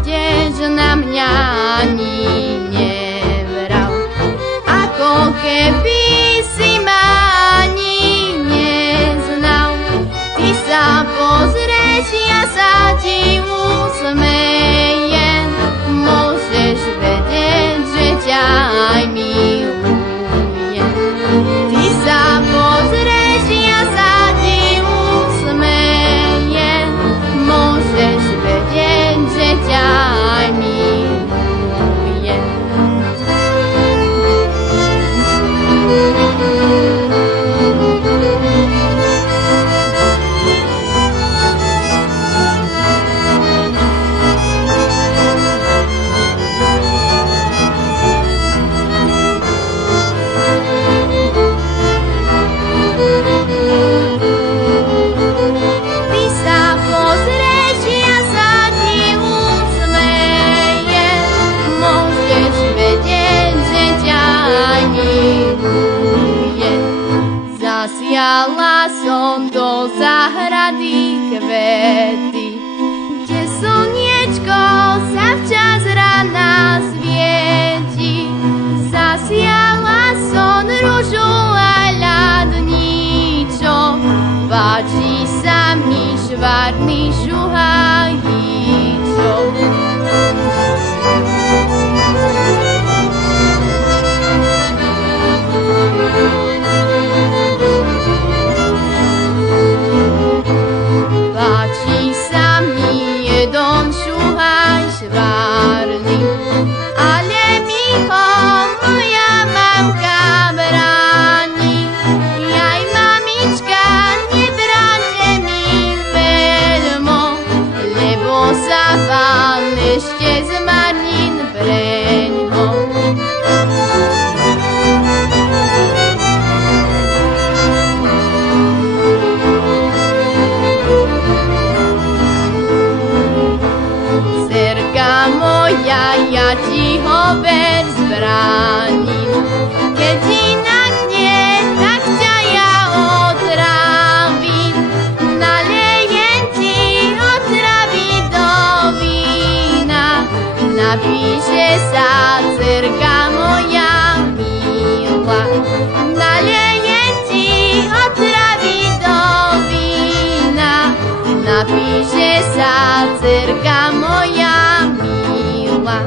tiež na mňa ani nevral. Ako keby si ma ani neznal. Ty sa pozrieš, ja sa ti usmejem. Môžeš vedieť, že ťa aj milujem. Ty sa pozrieš, ja sa ti usmejem. Môžeš vedieť, že ťa aj milujem. Zasiala som do záhrady kvety, kde slniečko sa včas rána svieti. Zasiala som ružu a ľadničok, páči sa mi švarný šuhajíčok. Švárny, ale mi ho moja mamka bráni. Jaj, mamička, nebráňte mi veľmo, lebo sa vám ešte zmarním preňho. Ja ti ho ver zbraním, keď inak nie, tak ťa ja otrávim. Nalejem ti otravy do vína, napíše sa dcerka moja milá. Nalejem ti otravy do vína, napíše sa dcerka moja milá.